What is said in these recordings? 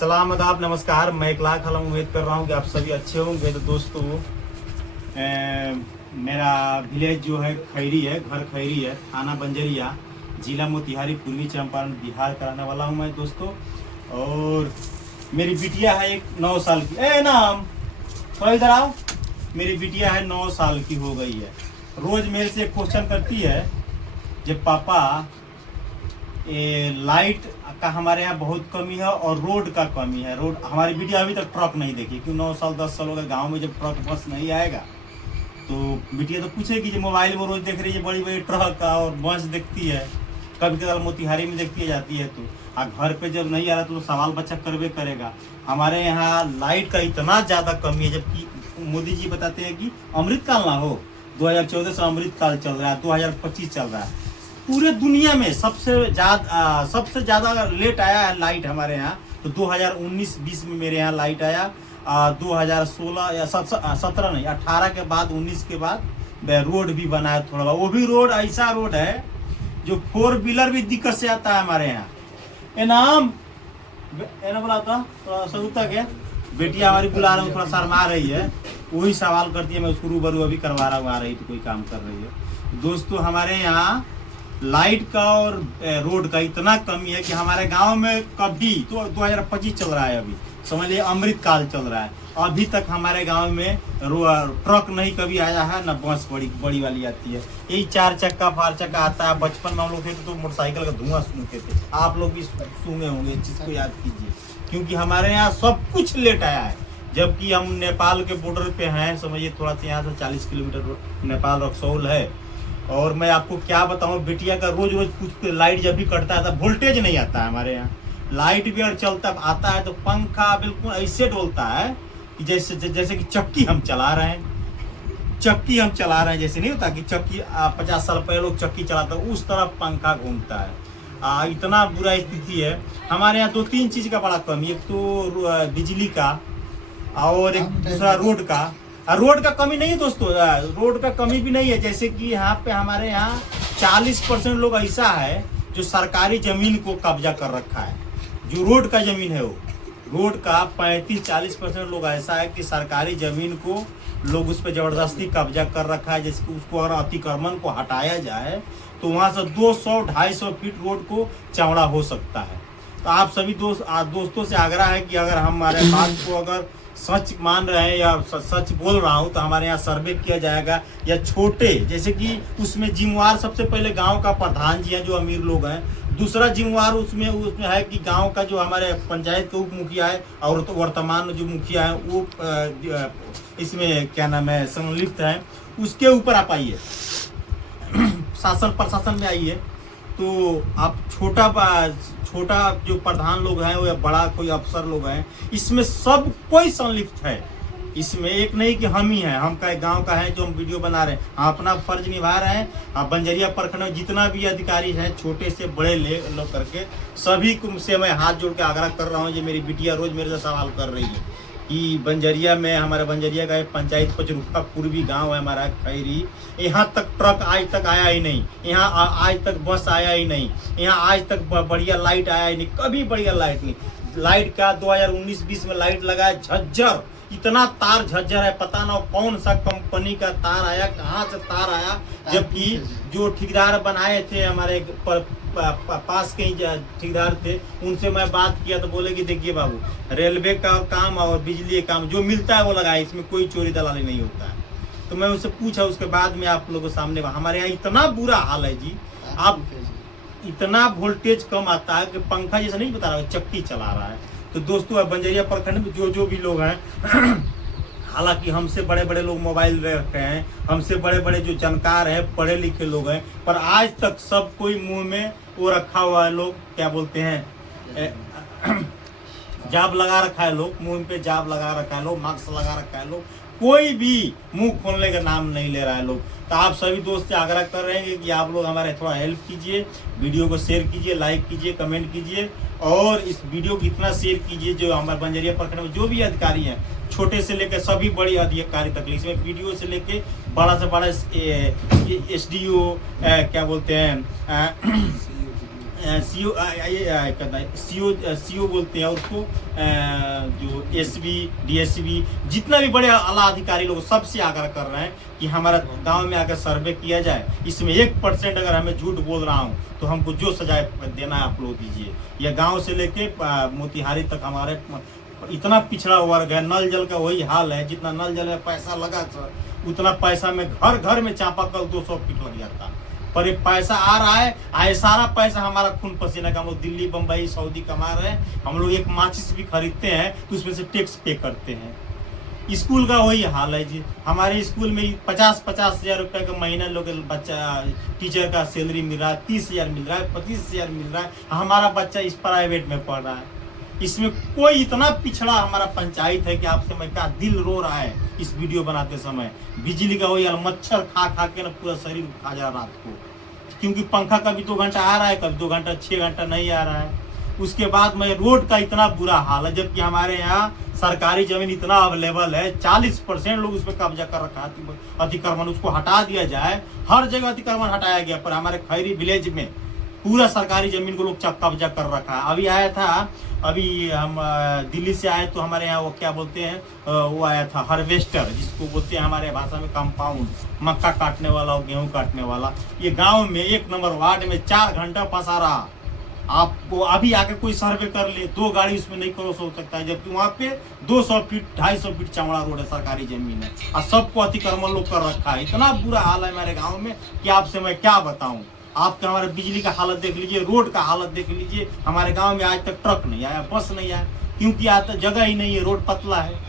सलाम आदाब नमस्कार। मैं 1,00,000 उम्मीद कर रहा हूँ कि आप सभी अच्छे होंगे। तो दोस्तों मेरा विलेज जो है खैरी है, घर खैरी है, थाना बंजरिया, जिला मोतिहारी, पूर्वी चंपारण, बिहार का रहने वाला हूँ मैं दोस्तों। और मेरी बिटिया है एक 9 साल की। नाम थोड़ा इधर आओ। मेरी बिटिया है 9 साल की हो गई है। रोज मेरे से क्वेश्चन करती है जब पापा लाइट का हमारे यहाँ बहुत कमी है और रोड का कमी है। रोड हमारी बिटिया अभी तक ट्रक नहीं देखी, क्यों 9 साल 10 साल हो गए। गाँव में जब ट्रक बस नहीं आएगा तो बिटिया तो पूछेगी, जो मोबाइल में रोज देख रही है बड़ी बड़ी ट्रक और बस देखती है, कभी कभी मोतिहारी में देखती है जाती है। तो घर पे जब नहीं आ रहा तो सवाल बच्चा करवे करेगा। हमारे यहाँ लाइट का इतना ज़्यादा कमी है, जबकि मोदी जी बताते हैं कि अमृतकाल ना हो। 2014 से अमृतकाल चल रहा है, 2025 चल रहा है। पूरे दुनिया में सबसे ज़्यादा लेट आया है लाइट हमारे यहाँ। तो 2019-20 में मेरे यहाँ लाइट आया। 2016 या 17 नहीं, 18 के बाद 19 के बाद रोड भी बना है थोड़ा। वो भी रोड ऐसा रोड है जो 4 व्हीलर भी दिक्कत से आता है हमारे यहाँ। बोला था सबूता क्या बेटिया हमारी बुला रही हूँ, थोड़ा शर्मा रही है, वही सवाल करती है। मैं उसको रूबरू अभी करवा रहा हूँ, आ रही तो कोई काम कर रही है। दोस्तों हमारे यहाँ लाइट का और रोड का इतना कमी है कि हमारे गांव में कभी तो 2025 चल रहा है, अभी समझ लीजिए अमृतकाल चल रहा है, अभी तक हमारे गांव में ट्रक नहीं कभी आया है, ना बस बड़ी वाली आती है। यही 4 चक्का 5 चक्का आता है। बचपन में हम लोग थे तो मोटरसाइकिल का धुआं सुनते थे, आप लोग भी सुने होंगे। इस चीज़ को याद कीजिए, क्योंकि हमारे यहाँ सब कुछ लेट आया है। जबकि हम नेपाल के बॉर्डर पे हैं, समझिए थोड़ा सा यहाँ से 40 किलोमीटर नेपाल रक्सौल है। और मैं आपको क्या बताऊं, बिटिया का रोज रोज कुछ लाइट जब भी कटता है तो वोल्टेज नहीं आता है हमारे यहाँ। लाइट भी अगर चलता आता है तो पंखा बिल्कुल ऐसे डोलता है कि जैसे कि चक्की हम चला रहे हैं। जैसे नहीं होता कि चक्की 50 साल पहले लोग चक्की चलाते, उस तरह पंखा घूमता है। इतना बुरा स्थिति है हमारे यहाँ। 2-3 चीज़ का बड़ा कमी, एक तो बिजली का और एक दूसरा रोड का। रोड का कमी नहीं है दोस्तों, रोड का कमी भी नहीं है। जैसे कि यहाँ पे हमारे यहाँ 40% लोग ऐसा है जो सरकारी जमीन को कब्जा कर रखा है। जो रोड का जमीन है, वो रोड का 35-40% लोग ऐसा है कि सरकारी जमीन को लोग उस पर जबरदस्ती कब्जा कर रखा है। जैसे कि उसको अगर अतिक्रमण को हटाया जाए तो वहाँ से 200-250 फीट रोड को चौड़ा हो सकता है। तो आप सभी दोस्तों से आग्रह है कि अगर हमारे बात को अगर सच मान रहे हैं या सच बोल रहा हूं तो हमारे यहाँ सर्वे किया जाएगा। या छोटे जैसे कि उसमें जिम्मेवार सबसे पहले गांव का प्रधान जी हैं, जो अमीर लोग हैं। दूसरा जिम्मेवार उसमें है कि गांव का जो हमारे पंचायत के उप मुखिया है और तो वर्तमान जो मुखिया है वो इसमें क्या नाम है सम्मिलित है। उसके ऊपर आप आइए, शासन प्रशासन में आइए तो आप छोटा जो प्रधान लोग हैं या बड़ा कोई अफसर लोग हैं, इसमें सब कोई संलिप्त है। इसमें एक नहीं कि हम ही हैं, हम का गांव का है जो हम वीडियो बना रहे हैं, हम अपना फर्ज निभा रहे हैं। बंजरिया प्रखंड में जितना भी अधिकारी हैं, छोटे से बड़े लोग करके सभी को से मैं हाथ जोड़ के आग्रह कर रहा हूँ। जो मेरी बिटिया रोज मेरे से सवाल कर रही है कि बंजरिया में, हमारे बंजरिया का पंचायत पचरुखा पूर्वी गांव है हमारा खैरी, यहाँ तक ट्रक आज तक आया ही नहीं, यहाँ आज तक बस आया ही नहीं, यहाँ आज तक बढ़िया लाइट आया ही नहीं, कभी बढ़िया लाइट नहीं। लाइट का 2019-20 में लाइट लगा है, झज्जर इतना तार झज्जर है, पता ना कौन सा कंपनी का तार आया, कहाँ से तार आया। जबकि जो ठेकेदार बनाए थे हमारे पास के ठेकेदार थे, उनसे मैं बात किया तो बोले कि देखिए बाबू, रेलवे का काम और बिजली का काम जो मिलता है वो लगाए, इसमें कोई चोरी दलाली नहीं होता है। तो मैं उससे पूछा, उसके बाद में आप लोगों के सामने हमारे यहाँ इतना बुरा हाल है जी। आप इतना वोल्टेज कम आता है कि पंखा जैसा नहीं बता रहा, चक्की चला रहा है। तो दोस्तों बंजरिया प्रखंड में जो भी लोग हैं, हालांकि हमसे बड़े बड़े लोग मोबाइल रखते हैं, हमसे बड़े बड़े जो जानकार हैं, पढ़े लिखे लोग हैं, पर आज तक सब कोई मुंह में वो रखा हुआ है। लोग क्या बोलते हैं, जाब लगा रखा है, लोग मुंह पे जाब लगा रखा है, लोग मास्क लगा रखा है, लोग कोई भी मुंह खोलने का नाम नहीं ले रहा है लोग। तो आप सभी दोस्त से आग्रह कर रहे हैं कि आप लोग हमारे थोड़ा हेल्प कीजिए, वीडियो को शेयर कीजिए, लाइक कीजिए, कमेंट कीजिए और इस वीडियो को इतना शेयर कीजिए जो हमारे बंजरिया प्रखंड में जो भी अधिकारी हैं, छोटे से लेकर सभी बड़ी अधिकारी तक, इसमें वीडियो से लेके बड़ा से बड़ा SDO क्या बोलते हैं सीओ बोलते हैं, और उसको जो एसबी डीएसबी जितना भी बड़े आला अधिकारी लोग सबसे आग्रह कर रहे हैं कि हमारा गांव में आकर सर्वे किया जाए। इसमें 1% अगर हमें झूठ बोल रहा हूं तो हमको जो सजाए देना है आप लोग दीजिए। यह गांव से लेके मोतिहारी तक हमारे इतना पिछड़ा वर्ग है, नल जल का वही हाल है। जितना नल जल में पैसा लगा सर, उतना पैसा में घर घर में चापाकल 200 फीट लग जाता। पर ये पैसा आ रहा है, आए सारा पैसा हमारा खून पसीना का। हम लोग दिल्ली बम्बई सऊदी कमा रहे हैं, हम लोग एक माचिस भी खरीदते हैं तो उसमें से टैक्स पे करते हैं। स्कूल का वही हाल है जी। हमारे स्कूल में 50-50 हजार रुपये का महीना लोग बच्चा टीचर का सैलरी मिल रहा है, 30,000 मिल रहा है, 25,000 मिल रहा है। हमारा बच्चा इस प्राइवेट में पढ़ रहा है। इसमें कोई इतना पिछड़ा हमारा पंचायत है कि आपसे मैं क्या दिल रो रहा है इस वीडियो बनाते समय। बिजली का वही मच्छर खा खा के ना पूरा शरीर खा जा रात को, क्योंकि पंखा कभी 2 घंटा आ रहा है, कभी 2 घंटा 6 घंटा नहीं आ रहा है। उसके बाद में रोड का इतना बुरा हाल है, जबकि हमारे यहाँ सरकारी जमीन इतना अवेलेबल है, 40% लोग उस पर कब्जा कर रखा है। अतिक्रमण उसको हटा दिया जाए, हर जगह अतिक्रमण हटाया गया, पर हमारे खैरी विलेज में पूरा सरकारी जमीन को लोग कब्जा कर रखा है। अभी आया था, अभी हम दिल्ली से आए तो हमारे यहाँ वो क्या बोलते हैं, वो आया था हार्वेस्टर, जिसको बोलते हैं हमारे भाषा में कंपाउंड, मक्का काटने वाला और गेहूं काटने वाला। ये गांव में 1 नंबर वार्ड में 4 घंटा फंसा रहा। आपको अभी आके कोई सर्वे कर ले, 2 गाड़ी उसमें नहीं क्रॉस हो सकता है, जबकि वहाँ पे 200 फीट 250 फीट चौड़ा रोड है, सरकारी जमीन है, और सबको अतिक्रमण लोग कर रखा है। इतना बुरा हाल है हमारे गाँव में कि आपसे मैं क्या बताऊँ। आपके हमारे बिजली का हालत देख लीजिए, रोड का हालत देख लीजिए। हमारे गांव में आज तक ट्रक नहीं आया, बस नहीं आया, क्योंकि आता जगह ही नहीं है, रोड पतला है।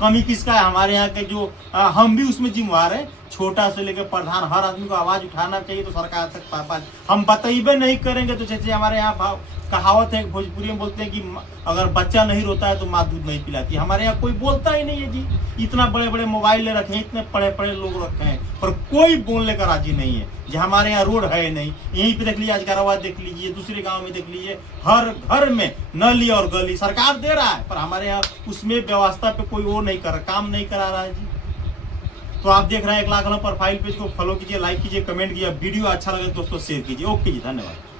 कमी किसका है? हमारे यहाँ के जो हम भी उसमें जिम्मेवार है, छोटा से लेकर प्रधान, हर आदमी को आवाज उठाना चाहिए। तो सरकार तक हम बतेबे नहीं करेंगे तो जैसे हमारे यहाँ कहावत है, भोजपुरी में बोलते हैं कि अगर बच्चा नहीं रोता है तो माँ दूध नहीं पिलाती। हमारे यहाँ कोई बोलता ही नहीं है जी। इतना बड़े बड़े मोबाइल ले रखे हैं, इतने बड़े बड़े लोग रखे हैं, पर कोई बोलने का राजी नहीं है। जो हमारे यहाँ रोड है नहीं, यहीं पे देख लीजिए, अजगराबाद देख लीजिए, दूसरे गांव में देख लीजिए, हर घर में नली और गली सरकार दे रहा है, पर हमारे यहाँ उसमें व्यवस्था पे कोई वो नहीं कर रहा, काम नहीं करा रहा है जी। तो आप देख रहे हैं 1 लाख प्रोफाइल पेज को फॉलो कीजिए, लाइक कीजिए, कमेंट कीजिए। वीडियो अच्छा लगे दोस्तों शेयर कीजिए। ओके जी, धन्यवाद।